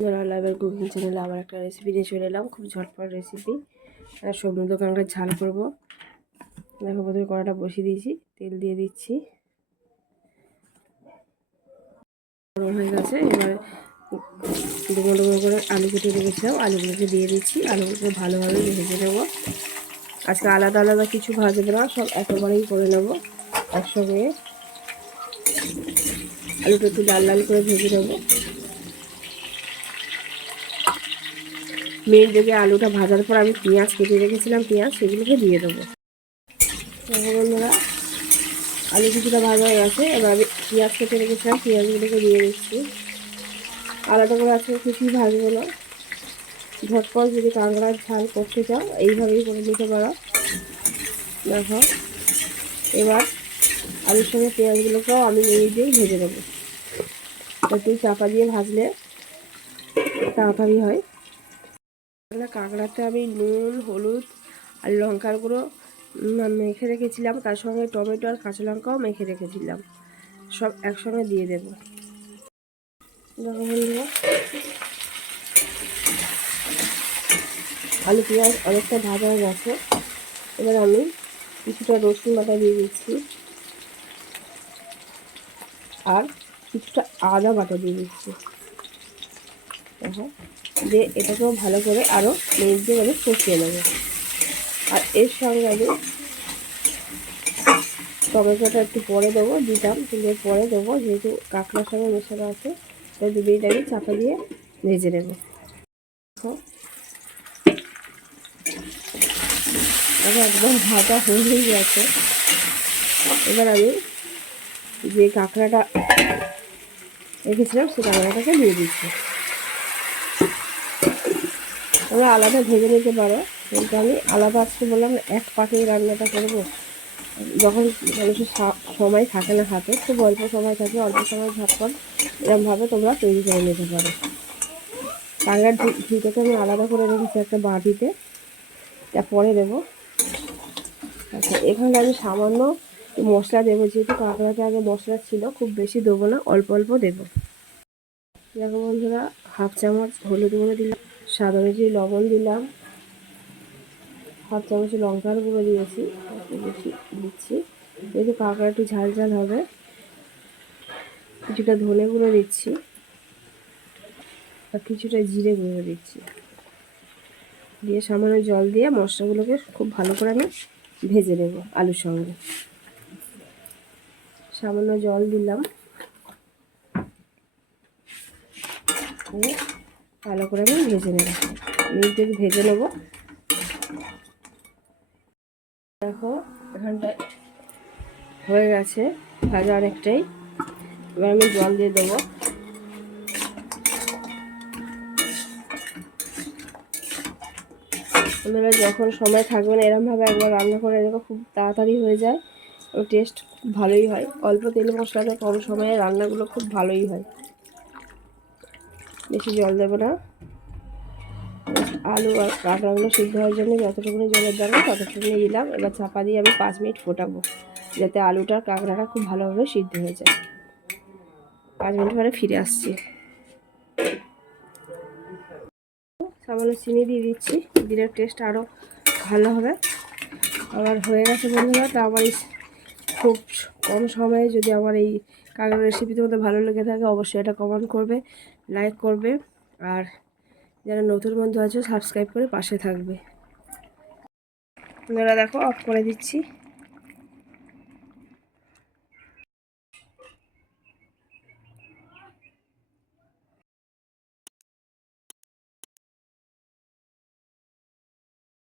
যারা লাইভের কুকিং চ্যানেলে আবার একটা রেসিপি নিয়ে চলে এলাম। খুব ঝটপট রেসিপি আর সমুদ্র কাঁকড়া ঝাল করব। দেখো, প্রথমে কড়াটা বসিয়ে দিয়েছি, তেল দিয়ে দিচ্ছি। গরম হয়ে গেছে, এবার ডুমো ডুমো করে আলু কেটে রেখেছিলাম। আলুগুলোকে দিয়ে দিচ্ছি, আলুগুলোকে ভালোভাবে ভেজে নেব। আজকে আলাদা আলাদা কিছু ভাজবো না, সব একেবারেই করে নেব একসঙ্গে। আলুটা একটু লাল লাল করে ভেজে নেব। মেন দিকে আলুটা ভাজার পর আমি পেঁয়াজ কেটে রেখেছিলাম, পেঁয়াজ সেগুলোকে দিয়ে দেবো। দেখো বন্ধুরা, আলু কিছুটা ভাজা হয়ে গেছে, এবার আমি পেঁয়াজ কেটে রেখেছিলাম, পেঁয়াজগুলোকে দিয়ে দিচ্ছি। আলাদা করে আজকে কিছুই ভাজবো না। ঝটপট যদি কাঁকড়ার ঝাল করতে চাও, এইভাবেই করে দিতে পারো। দেখো, এবার আলুর সঙ্গে পেঁয়াজগুলোকেও আমি নিয়ে দিয়েই ভেজে দেবো একটু চাপা দিয়ে ভাজলে তাড়াতাড়ি হয়। তাহলে কাঁকড়াতে আমি নুন, হলুদ আর লঙ্কার গুঁড়ো মেখে রেখেছিলাম। তার সঙ্গে টমেটো আর কাঁচা লঙ্কাও মেখে রেখেছিলাম। সব একসঙ্গে দিয়ে দেবো। আলু, পেঁয়াজ অনেকটা ভাজা হয়ে গেছে। এবার আমি কিছুটা রসুন বাটা দিয়ে দিচ্ছি। আর কিছুটা আদা বাটা দিয়ে দিচ্ছি। দেখো দিয়ে এটাকেও ভালো করে আরও মিনিট দিয়ে আমি কষিয়ে নেব। আর এর সঙ্গে আমি টমেটোটা একটু পরে দেবো, দিতাম, কিন্তু পরে দেবো, যেহেতু কাঁকড়ার সঙ্গে মেশানো আছে, তাই দু আমি চাপা দিয়ে ভেজে নেব। দেখো একদম ভাজা হয়ে গেছে। এবার আমি যে কাঁকড়াটা রেখেছিলাম সেই কাঁকড়াটাকে দিয়ে দিচ্ছি। তোমরা আলাদা ভেজে নিতে পারো। কিন্তু আমি আলাদা আজকে বললাম, এক পাখি রান্নাটা করব। যখন মানুষের সময় থাকে না হাতে, খুব অল্প সময় থাকে, অল্প সময় ঝটপট এরকমভাবে তোমরা তৈরি করে নিতে পারো। ঘি- ঘিটাকে আমি আলাদা করে রেখেছি একটা বাটিতে। তা পরে দেবো। আচ্ছা এখানে আমি সামান্য মশলা দেবো, যেহেতু কাঁকড়াতে আগে মশলা ছিল, খুব বেশি দেবো না, অল্প অল্প দেবো। দেখো বন্ধুরা, হাফ চামচ হলুদ গুঁড়ো দিলাম। স্বাদ অনুযায়ী লবণ দিলাম, হাফ চামচ লঙ্কার গুঁড়ো দিয়েছি বেশি দিচ্ছি। যেহেতু কাঁকড়া একটু ঝাল ঝাল হবে, কিছুটা ধনে গুঁড়ো দিচ্ছি, আর কিছুটা জিরে গুঁড়ো দিচ্ছি। দিয়ে সামান্য জল দিয়ে মশলাগুলোকে খুব ভালো করে আমি ভেজে নেব আলুর সঙ্গে। সামান্য জল দিলাম। ভালো করে আমি ভেজে নেব। মিনিট ভেজে নেব। দেখো এখানটায় হয়ে গেছে, ভাজা অনেকটাই। এবার আমি জল দিয়ে দেবো। আপনারা যখন সময় থাকবেন, এরমভাবে একবার রান্না করে দেখো, খুব তাড়াতাড়ি হয়ে যায়। টেস্ট খুব ভালোই হয়। অল্প তেল মশলাতে কম সময়ে রান্নাগুলো খুব ভালোই হয়। বেশি জল দেবো না। আলু আর কাঁকড়াগুলো সিদ্ধ হওয়ার জন্য যতটুকুনি জলের দরকার ততটুকুনি দিলাম। এবার চাপা দিয়ে আমি পাঁচ মিনিট ফোটাবো, যাতে আলুটা আর কাঁকড়াটা খুব ভালোভাবে সিদ্ধ হয়ে যায়। পাঁচ মিনিট পরে ফিরে আসছি। সামান্য চিনি দিয়ে দিচ্ছি, দিলে টেস্ট আরও ভালো হবে। আবার হয়ে গেছে বন্ধুরা, তা এই খুব কম সময়ে যদি আমার এই কাঁকড়ার রেসিপি তোমাদের ভালো লেগে থাকে, অবশ্যই এটা কমেন্ট করবে লাইক করবে, আর যারা নতুন বন্ধু আছে সাবস্ক্রাইব করে পাশে থাকবে। আপনারা দেখো অফ করে দিচ্ছি।